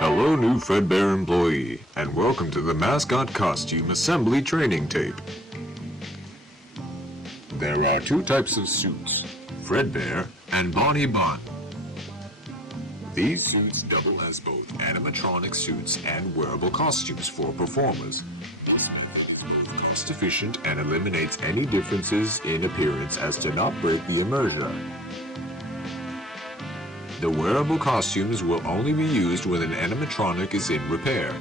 Hello, new Fredbear employee, and welcome to the Mascot Costume Assembly Training Tape. There are two types of suits, Fredbear and Bonnie Bun. These suits double as both animatronic suits and wearable costumes for performers. This method is both cost-efficient and eliminates any differences in appearance as to not break the immersion. The wearable costumes will only be used when an animatronic is in repair.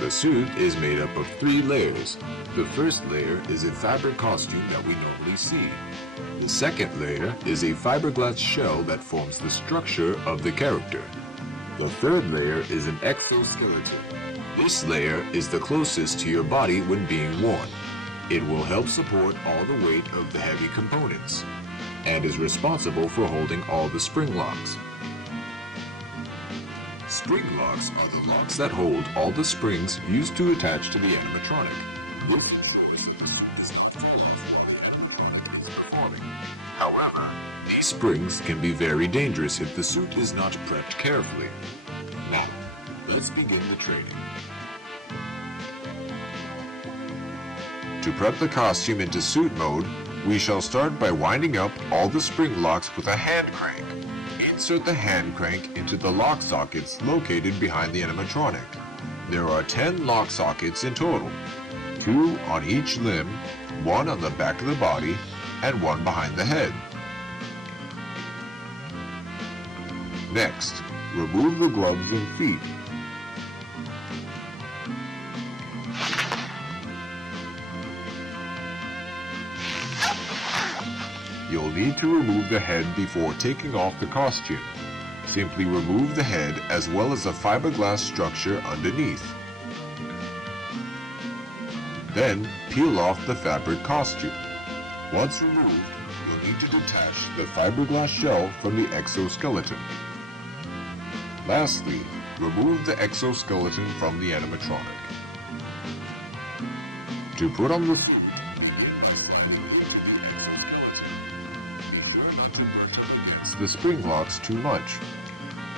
The suit is made up of 3 layers. The first layer is a fabric costume that we normally see. The second layer is a fiberglass shell that forms the structure of the character. The third layer is an exoskeleton. This layer is the closest to your body when being worn. It will help support all the weight of the heavy components and is responsible for holding all the spring locks. Spring locks are the locks that hold all the springs used to attach to the animatronic. However, these springs can be very dangerous if the suit is not prepped carefully. Now, let's begin the training. To prep the costume into suit mode, we shall start by winding up all the spring locks with a hand crank. Insert the hand crank into the lock sockets located behind the animatronic. There are 10 lock sockets in total, 2 on each limb, 1 on the back of the body, and 1 behind the head. Next, remove the gloves and feet. You'll need to remove the head before taking off the costume. Simply remove the head as well as the fiberglass structure underneath. Then peel off the fabric costume. Once removed, you'll need to detach the fiberglass shell from the exoskeleton. Lastly, remove the exoskeleton from the animatronic. To put on the suit, the spring locks too much.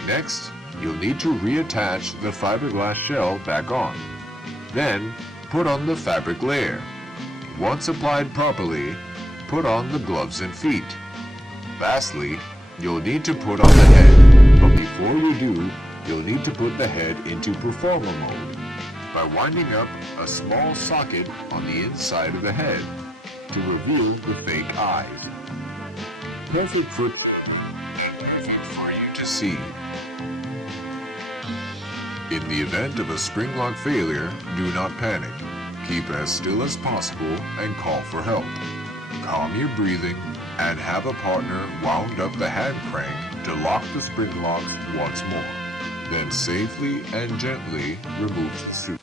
Next, you'll need to reattach the fiberglass shell back on. Then, put on the fabric layer. Once applied properly, put on the gloves and feet. Lastly, you'll need to put on the head, but before you do, you'll need to put the head into performer mode by winding up a small socket on the inside of the head to reveal the fake eyes. Perfect for you to see. In the event of a spring lock failure, do not panic. Keep as still as possible and call for help. Calm your breathing and have a partner wound up the hand crank to lock the spring locks once more. Then safely and gently remove the suit.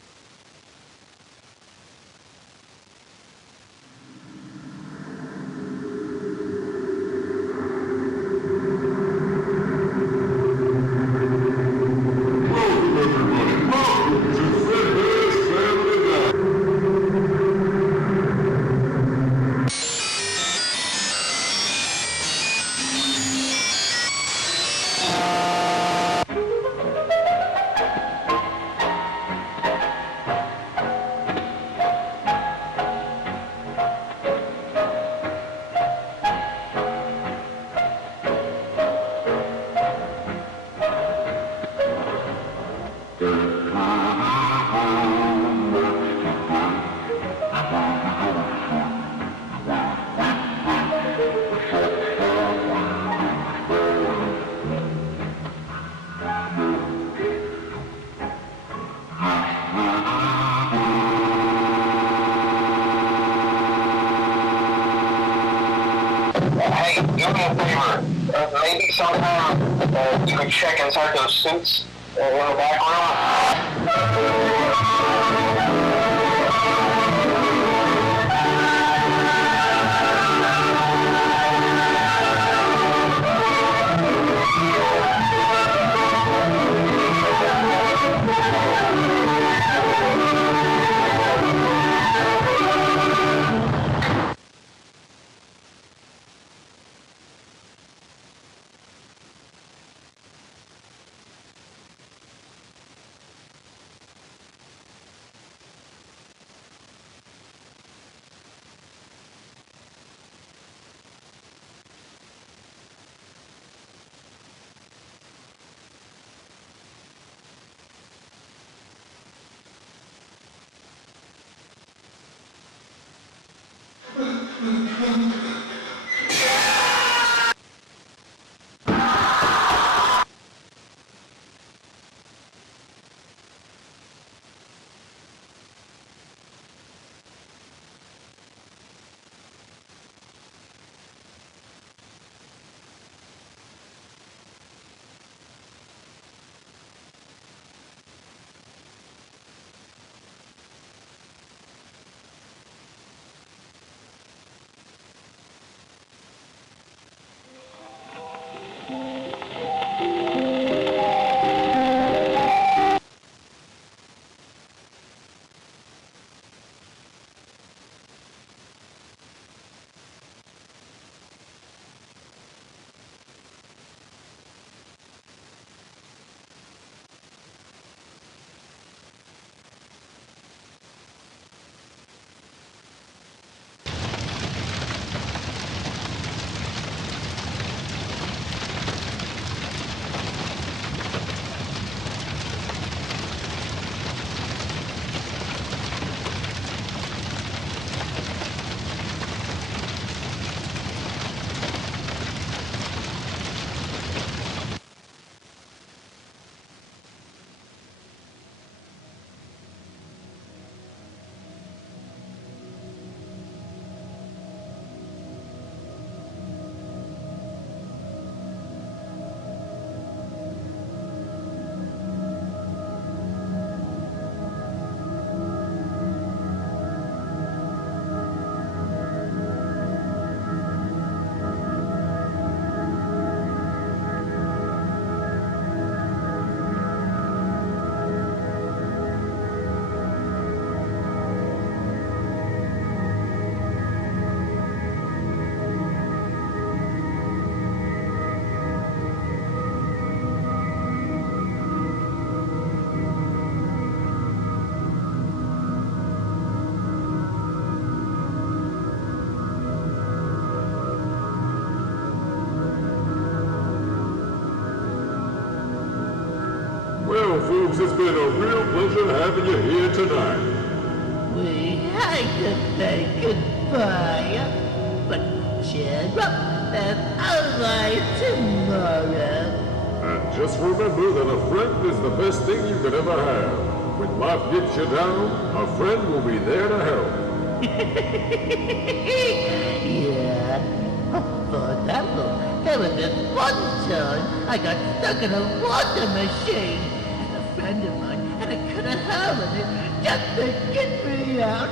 favor. Maybe somehow you could check inside those suits in the back Well, folks, it's been a real pleasure having you here tonight. We hate to say goodbye, but cheer up, there's always tomorrow. And just remember that a friend is the best thing you could ever have. When life gets you down, a friend will be there to help. Yeah. For example, there was this one time I got stuck in a water machine. And a friend of mine had a cut a hole in it just to get me out.